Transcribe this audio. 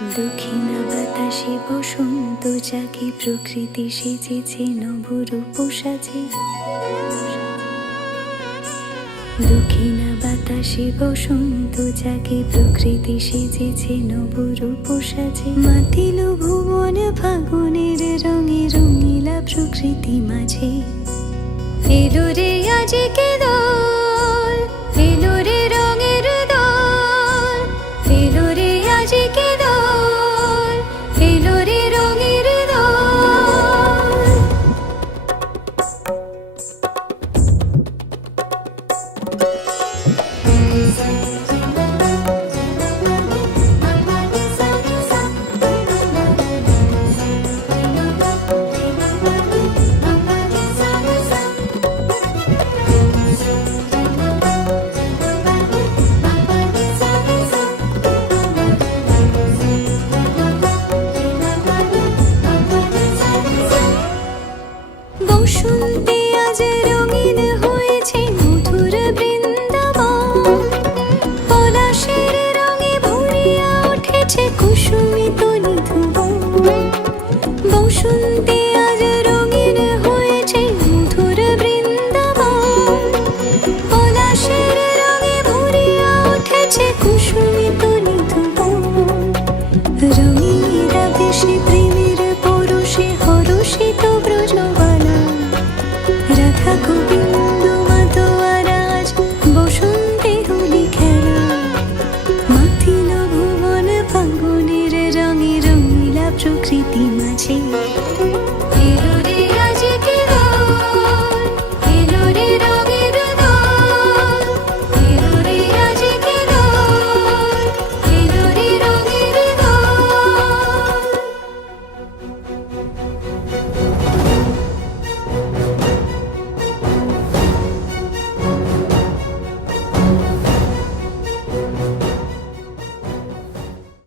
দক্ষিণা বাতাসে বসন্ত যাকে প্রকৃতি সেজেছে নবরূপ সাজে দক্ষিণা বাতাসে বসন্ত প্রকৃতি সেজেছে মাতিল ভুবন ফাগুনের রঙে রঙিলা প্রকৃতি মাঝে। এলো রে আজকে বেশি প্রেমের পরশে তো ব্রজবালা। রাধা গোবিন্দ মাতোয়ারাজ বসন্তে হোলি খেলা। মাথিল ভুবন রঙে রঙিলা প্রকৃতি মাঝে।